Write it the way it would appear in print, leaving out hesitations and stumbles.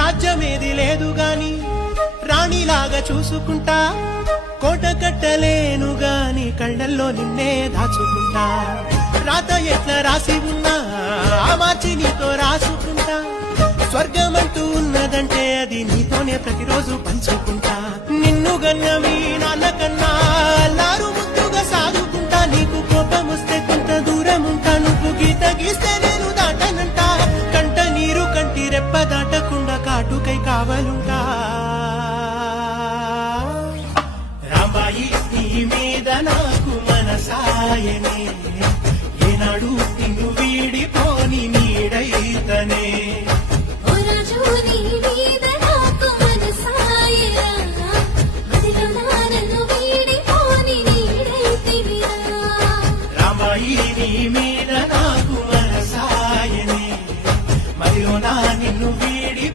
రాజ్యమేది లేదు గాని రాణిలాగా చూసుకుంటా, కోట కట్టలేను గాని కళ్ళల్లో నిన్నే దాచుకుంటా. రాత ఎట్లా రాసి ఉన్నా ఆ మార్చి నీతో రాసుకుంటా. స్వర్గమంటూ ఉన్నదంటే అది నీతోనే ప్రతిరోజు పంచుకుంటా. నిన్ను గన్నవి నాన్నకన్నా అల్లారు ముద్దుగా సాదుకుంటా. నీకు కోపం వస్తే కొంత దూరం ఉంటా, నువ్వు గీత గీస్తే నేను దాటనంటా. కంట నీరు కంటి రెప్ప దాటకుండా కాటుకై కావలుంటా.